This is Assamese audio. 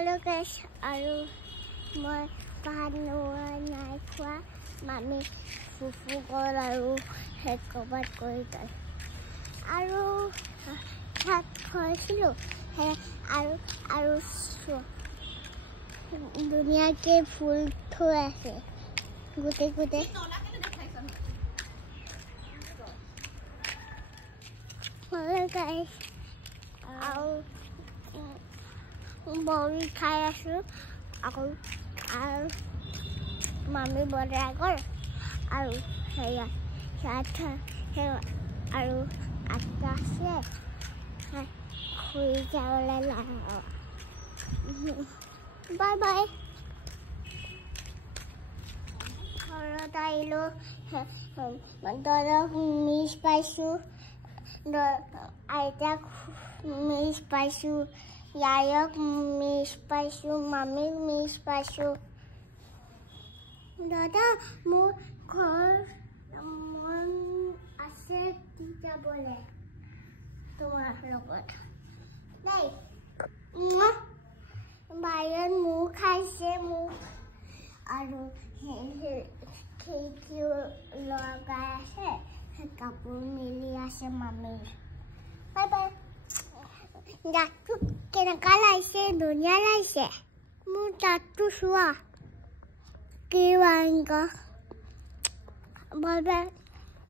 Hello guys, আৰু মই ভাত নাই খোৱা মামী ফুফু গ'ল আৰু ক'ৰবাত গৈ গ'ল আৰু ভাত খাইছিলোঁ আৰু ধুনীয়াকৈ ফুল থৈ আছে গোটেই Hello guys, আৰু বড়ি খাই আছোঁ আৰু মামী বনাই গ'ল আৰু আৰু আটা আছে শুই যাবলৈ বাই বাই ঘৰত আহিলোঁ দাদাক মিছ পাইছোঁ আইতাক মিছ পাইছোঁ ইয়াক মিছ পাইছোঁ মামীক মিছ পাইছোঁ দাদা মোৰ ঘৰ মন আছে যাবলৈ তোমাৰ লগত দেই বাহিৰত মোক খাইছে মোক আৰু খিৰিকী লগাই আছে কাপোৰ মেলি আছে মামীৰ বাই বাই দাঁতটো কেনেকুৱা লাগিছে ধুনীয়া লাগিছে মোৰ দাঁতটো চোৱা কি ৰঙ বাই বাই